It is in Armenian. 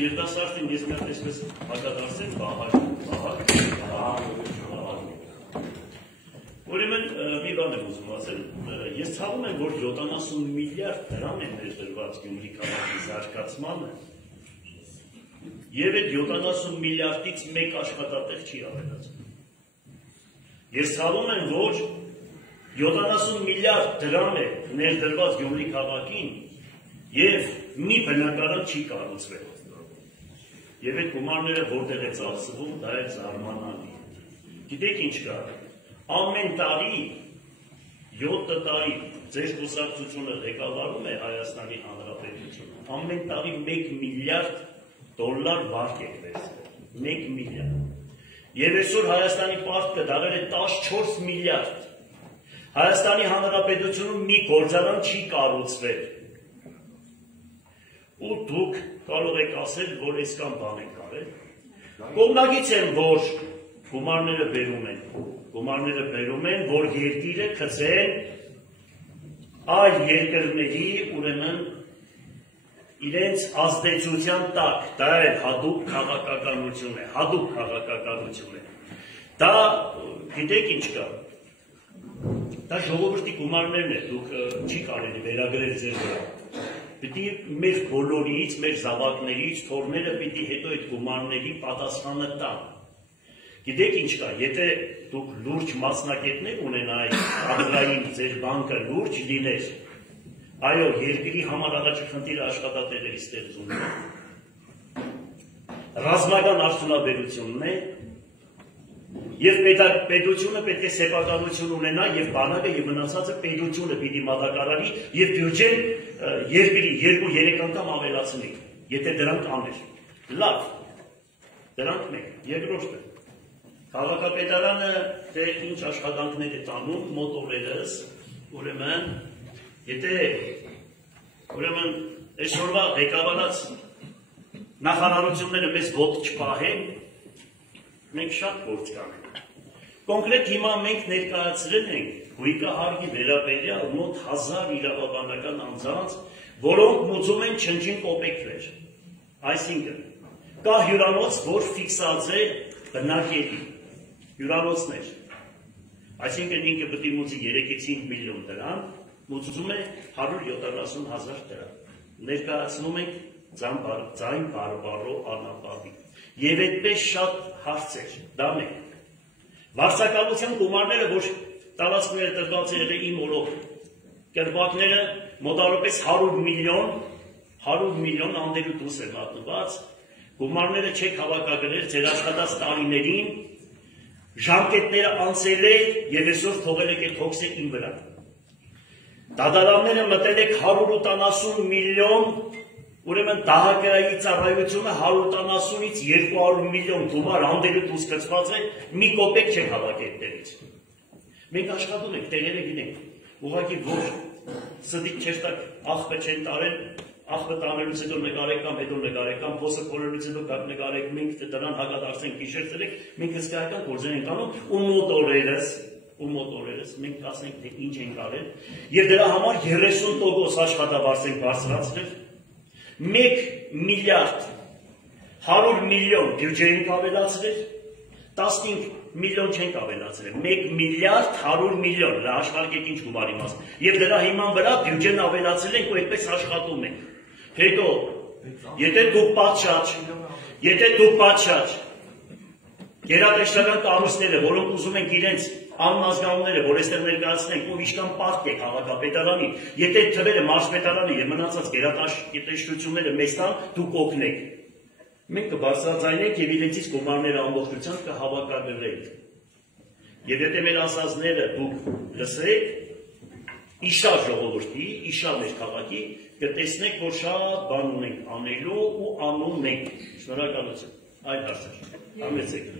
երիտասարդին ես մի հատ այսպես հակադարձել Վահագ։ Ուրեմն մի բան եմ ուզում ասել, ես ցավում եմ, որ 70 միլիարդ դրամ է ներդրված Գյումրի քաղաքի զարգացմանը, եւ այդ 70 միլիարդից մեկ աշխատատեղ չի ավելացել։ Ես ցավում եմ, որ 70 միլիարդ դրամ է ներդրված Գյումրի քաղաքին եւ մի բնակարան չի կառուցվել։ Եվ այդ գումարները որտեղ է ծախսվում, դա է զարմանալի։ Գիտեք ինչ կա։ Ամեն տարի 7 տարի ձեր կուսակցությունը ղեկավարում է Հայաստանի Հանրապետությունը։ Ամեն տարի 1 միլիարդ դոլար վարկ եք վերցրել։ 1 միլիարդ։ Եվ այսօր Հայաստանի պարտքը դարել է 14 միլիարդ։ Հայաստանի Հանրապետությունում մի գործարան չի կառուցվել։ Ու դուք կարող եք ասել, որ այսքան բան եք արել։ Կողմնակից եմ, որ գումարները բերում են, որ երկիրը գցեն այլ երկրների, ուրեմն իրենց ազդեցության տակ, դա է հատուկ քաղաքականություն է, Դա գիտեք ինչ կա։ Դա ժողովրդի գումարներն է, դուք չի կարելի վերագրել ձեր վրա։ Պիտի մեր բոլորից, մեր զավակներից, թորները պիտի հետո այդ գումարների պատասխանը տան։ Գիտեք ինչ կա, եթե դուք լուրջ մասնակետներ ունենայիք, ագրային ձեր բանկը լուրջ լիներ, այո, երկրի համար առաջի խնդիրը աշխատատեղերի ստեղծումն է, ռազմական արդյունաբերությունն է, եւ պետությունը պետք է սեփականություն ունենա եւ բանակը եւ մնացածը պետությունը պիտի մատակարարի եւ բյուջեն երկրի 2-3 անգամ ավելացնի, եթե դրանք աներ։ Լավ, դրանք մեկ, երկրորդը։ Քաղաքապետարանը թե ինչ աշխատանքներ է տանում մոտ օրերս, ուրեմն այսօրվա ղեկավարած նախարարությունները մեզ ոտք չպահեն, մենք շատ գործ կանենք։ Կոնկրետ հիմա մենք ներկայացրել ենք հույկահարգի վերաբերյալ մոտ 1000 իրավաբանական անձանց, որոնք մուծում են չնչին կոպեկներ։ Այսինքն, կա հյուրանոց, որ ֆիքսած է բնակելի, հյուրանոցներ։ Այսինքն ինքը պետք է մուծի 3-5 միլիոն դրամ, մուծում է 170,000 դրամ։ Ներկայացնում ենք ձայն բարբառո անապատի։ Եվ այդպես շատ հարցեր, դա մեկ։ Վարձակալության գումարները, որ տարածքները տրված եղել իմ օրոք, կրպակները մոտավորապես 100 միլիոն անդերու դուրս է մատնված, գումարները չեք հավաքագրել ձեր աշխատած տարիներին, ժամկետները անցել է եւ այսօր թողել եք այդ հոգսը իմ վրա։ Դատարանները մտել եք 180 միլիոն, ուրեմն դահակարայի ծառայությունը 180-ից 200 միլիոն գումար անդերու դուրս գծված է, մի կոպեկ չեք հավաքել դերից։ Մենք աշխատում ենք, տեղերը գինենք, ուղղակի որ սդիկ չերտակ աղբը չեն տարել, աղբը տարելուց հետո նկարեք կամ հետո նկարեք կամ փոսը քոլելուց հետո կապ նկարեք, մենք դրան հակադարձենք գիշեր ծրեք, մենք հսկայական գործեր ենք անում ու մոտ օրերս մենք կասենք թե ինչ ենք արել եւ դրա համար 30% աշխատավարձ ենք բարձրացրել, 1 միլիարդ 100 միլիոն բյուջե ենք ավելացրել, 15 միլիոն չենք ավելացրել, 1 միլիարդ 100 միլիոն, դա աշխարհի ինչ գումարի մաս։ Եվ դրա հիման վրա բյուջեն ավելացրել ենք ու այդպես աշխատում ենք։ Հետո, եթե դուք պատշաճ գերատեսչական կառույցները, որոնք ուզում ենք իրենց անմազգանունները, որ այստեղ ներկայացնենք ու իշքան պարտք է քաղաքապետարանի, եթե թվերը մարզպետարանը եւ մնացած գերատեսչությունները մեզ տան, դուք օգնեք։ Մենք կբարձրաձայնենք եւ իրենցից գումարները ամբողջությամբ կհավաքագրենք։ Եվ եթե մեր ասածները դուք լսեք, իշա ժողովրդի, իշա մեր քաղաքի, կտեսնեք, որ շատ բան ունենք անելու ու անում ենք։ Շնորհակալություն։ Այլ հարցեր։ Համեցեք։